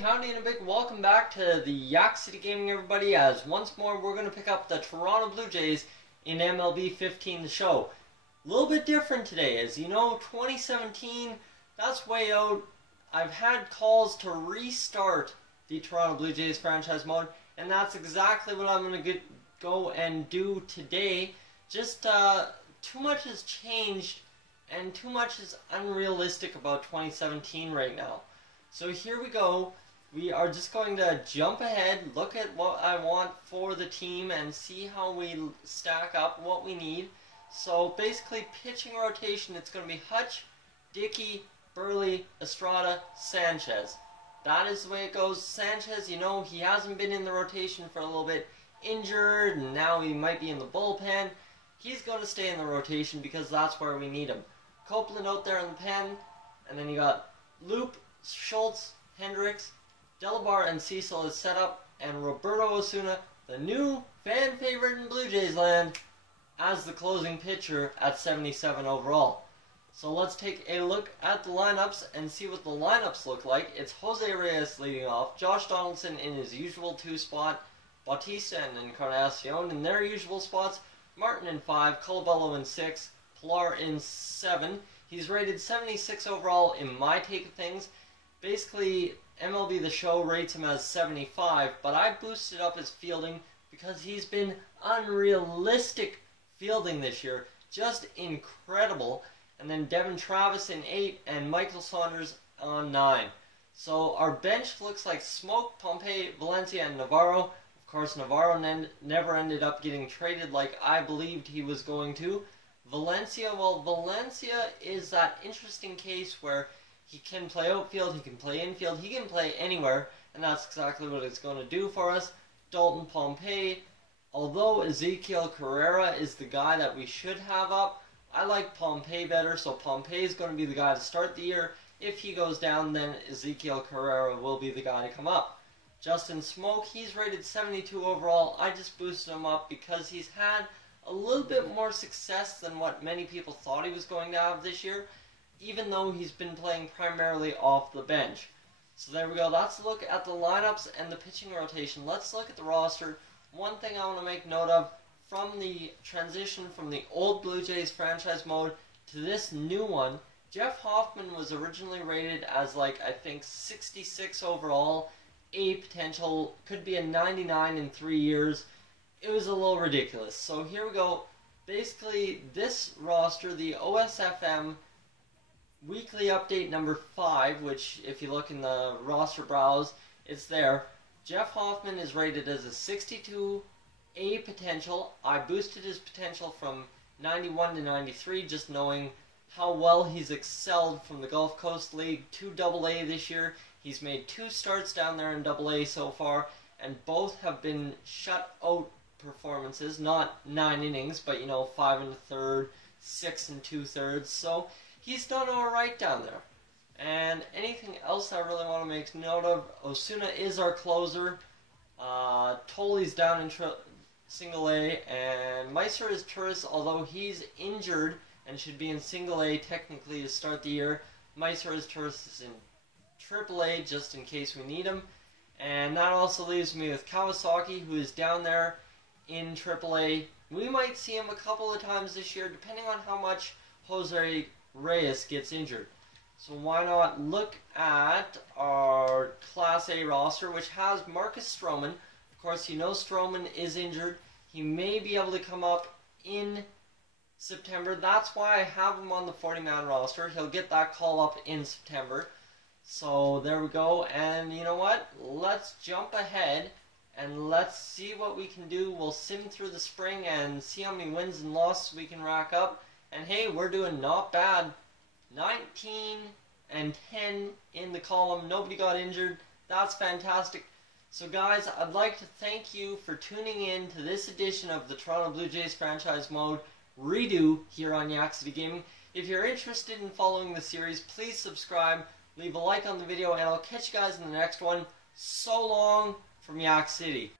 howdy, and a big welcome back to the Yak City Gaming, everybody, as once more we're going to pick up the Toronto Blue Jays in MLB 15 the show. A little bit different today, as you know, 2017, that's way out. I've had calls to restart the Toronto Blue Jays franchise mode, and that's exactly what I'm going to go and do today. Just too much has changed, and too much is unrealistic about 2017 right now. So here we go. We are just going to jump ahead, look at what I want for the team, and see how we stack up, what we need. So basically, pitching rotation, it's going to be Hutch, Dickey, Burley, Estrada, Sanchez. That is the way it goes. Sanchez, you know, he hasn't been in the rotation for a little bit, injured, and now he might be in the bullpen. He's going to stay in the rotation because that's where we need him. Copeland out there in the pen, and then you got Loop, Schultz, Hendricks, Delabar, and Cecil is set up, and Roberto Osuna, the new fan favorite in Blue Jays land, as the closing pitcher at 77 overall. So let's take a look at the lineups and see what the lineups look like. It's Jose Reyes leading off, Josh Donaldson in his usual 2 spot, Bautista and Encarnacion in their usual spots, Martin in 5, Colabello in 6, Pilar in 7. He's rated 76 overall in my take of things. Basically, MLB The Show rates him as 75, but I boosted up his fielding because he's been unrealistic fielding this year. Just incredible. And then Devin Travis in 8 and Michael Saunders on 9. So our bench looks like Smoke, Pompey, Valencia, and Navarro. Of course, Navarro never ended up getting traded like I believed he was going to. Valencia, well, Valencia is that interesting case where he can play outfield, he can play infield, he can play anywhere, and that's exactly what it's going to do for us. Dalton Pompey, although Ezekiel Carrera is the guy that we should have up, I like Pompey better, so Pompey is going to be the guy to start the year. If he goes down, then Ezekiel Carrera will be the guy to come up. Justin Smoke, he's rated 72 overall. I just boosted him up because he's had a little bit more success than what many people thought he was going to have this year, even though he's been playing primarily off the bench. So there we go. That's a look at the lineups and the pitching rotation. Let's look at the roster. One thing I want to make note of, from the transition from the old Blue Jays franchise mode to this new one, Jeff Hoffman was originally rated as, like, I think 66 overall, A potential, could be a 99 in 3 years. It was a little ridiculous. So here we go. Basically, this roster, the OSFM Weekly Update number 5, which if you look in the roster browse, it's there. Jeff Hoffman is rated as a 62 A potential. I boosted his potential from 91 to 93, just knowing how well he's excelled from the Gulf Coast League to AA this year. He's made 2 starts down there in AA so far, and both have been shutout performances, not 9 innings, but, you know, 5 1/3, 6 2/3, so he's done alright down there. And anything else I really want to make note of, Osuna is our closer, Toley's down in single A, and Meiser is Turris, although he's injured and should be in single A technically to start the year. Meiser is Turris is in triple A just in case we need him. And that also leaves me with Kawasaki, who is down there in AAA. We might see him a couple of times this year, depending on how much Jose Reyes gets injured. So why not look at our Class A roster, which has Marcus Stroman. Of course, you know Stroman is injured. He may be able to come up in September. That's why I have him on the 40-man roster. He'll get that call up in September. So there we go. And you know what? Let's jump ahead and let's see what we can do. We'll sim through the spring and see how many wins and losses we can rack up. And hey, we're doing not bad. 19 and 10 in the column. Nobody got injured. That's fantastic. So guys, I'd like to thank you for tuning in to this edition of the Toronto Blue Jays franchise mode redo here on Yak City Gaming. If you're interested in following the series, please subscribe, leave a like on the video, and I'll catch you guys in the next one. So long from Yak City.